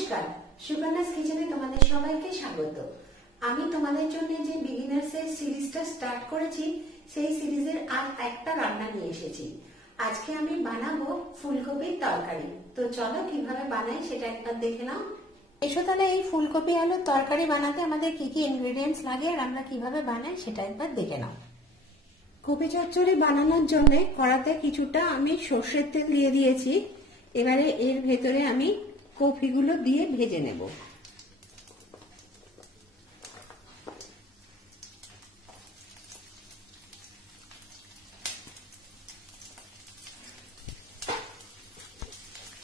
নমস্কার, সুকন্যাস কিচেনে তোমাদের সবাইকে স্বাগত। আমি তোমাদের জন্য যে বিগিনার্স এর সিরিজটা স্টার্ট করেছি সেই সিরিজের আর একটা রান্না নিয়ে এসেছি। আজকে আমি বানাবো ফুলকপির তরকারি। তো চলো কিভাবে বানাই সেটা একবার দেখে নাও। এসো তাহলে এই ফুলকপি আলুর তরকারি বানাতে আমাদের কি কি ইনগ্রেডিয়েন্টস লাগে আর আমরা কিভাবে বানাই সেটা একবার দেখে নাও। কপি চচ্চড়ি বানানোর জন্য কড়াতে কিছুটা আমি সর্ষের তেল দিয়ে দিয়েছি। এবারে এর ভেতরে আমি কপিগুলো দিয়ে ভেজে নেব।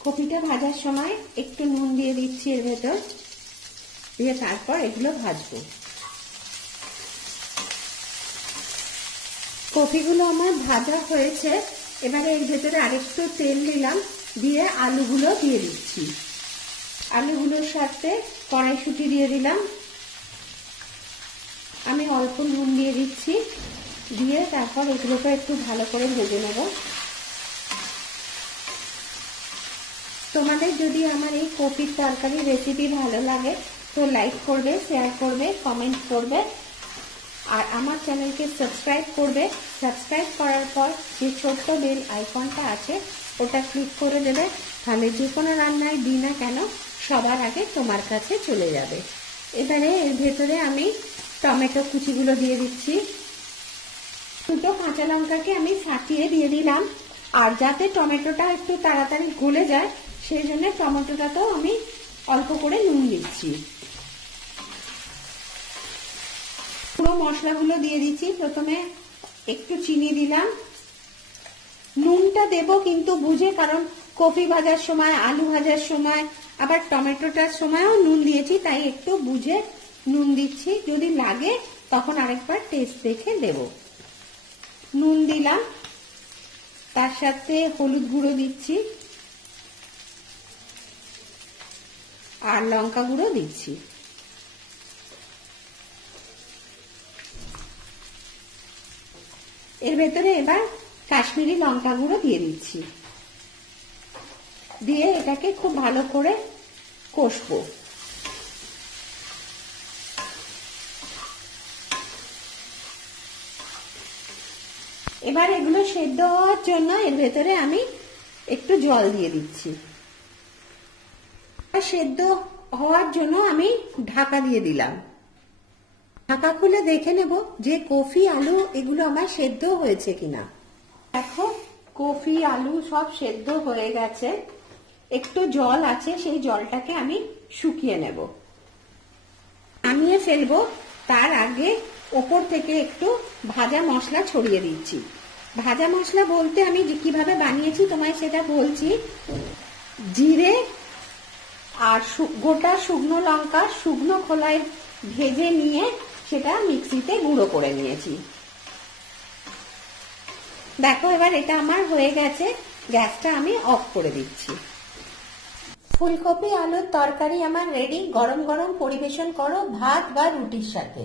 কপিটা ভাজার সময় একটু নুন দিয়ে দিচ্ছি এর ভেতর, দিয়ে তারপর এগুলো ভাজবো। কপিগুলো আমার ভাজা হয়েছে, এবারে এর ভেতরে আরেকটু তেল দিলাম, দিয়ে আলুগুলো দিয়ে দিচ্ছি। আলুগুলোর সাথে কড়াইশুঁটি দিয়ে দিলাম, আমি অল্প নুন দিয়ে দিচ্ছি, দিয়ে তারপর এগুলোকে একটু ভালো করে ভেজে নেব। তোমাদের যদি আমার এই কপির তরকারি রেসিপি ভালো লাগে তো লাইক করবে, শেয়ার করবে, কমেন্ট করবে আর আমার চ্যানেলকে সাবস্ক্রাইব করবে। সাবস্ক্রাইব করার পর যে ছোট্ট বেল আইকনটা আছে ওটা ক্লিক করে দেবে, তাহলে যে কোনো রান্নায় দিই না কেন সবার আগে তোমার কাছে চলে যাবে। এবারে এর ভেতরে আমি টমেটো কুচিগুলো দিয়ে দিচ্ছি। দুটো কাঁচা লঙ্কাকে আমি ফাটিয়ে দিয়ে দিলাম, আর যাতে টমেটোটা একটু তাড়াতাড়ি গলে যায় সেই জন্য টমেটোটাতেও আমি অল্প করে নুন দিচ্ছি। পুরো মশলাগুলো দিয়ে দিচ্ছি। প্রথমে একটু চিনি দিলাম, নুনটা দেব কিন্তু বুঝে, কারণ কপি ভাজার সময়, আলু ভাজার সময়, আবার টমেটোটার সময়ও নুন দিয়েছি, তাই একটু বুঝে নুন দিচ্ছি। যদি লাগে তখন আরেকবার টেস্ট দেখে দেব। নুন দিলাম, তার সাথে হলুদ গুঁড়ো দিচ্ছি আর লঙ্কা গুঁড়ো দিচ্ছি। এর ভেতরে এবার কাশ্মীরি লঙ্কা গুঁড়ো দিয়ে দিচ্ছি, দিয়ে এটাকে খুব ভালো করে কষবো। এবার এগুলো সেদ্ধ হওয়ার জন্য এর ভেতরে আমি একটু জল দিয়ে দিচ্ছি। সেদ্ধ হওয়ার জন্য আমি ঢাকা দিয়ে দিলাম। ঢাকা খুলে দেখে নেব যে কফি আলু এগুলো আমার সেদ্ধ হয়েছে কিনা। দেখো কফি আলু সব সেদ্ধ হয়ে গেছে, একটু জল আছে, সেই জলটাকে আমি শুকিয়ে নেব, নামিয়ে ফেলবো। তার আগে ওপর থেকে একটু ভাজা মশলা ছড়িয়ে দিচ্ছি। ভাজা মশলা বলতে আমি কিভাবে বানিয়েছি তোমায় সেটা বলছি। জিরে আর গোটা শুকনো লঙ্কা শুকনো খোলায় ভেজে নিয়ে সেটা মিক্সিতে গুঁড়ো করে নিয়েছি। দেখো এবার এটা আমার হয়ে গেছে, গ্যাসটা আমি অফ করে দিচ্ছি। ফুলকপি আলুর তরকারি আমার রেডি। গরম গরম পরিবেশন করো ভাত বা রুটির সাথে।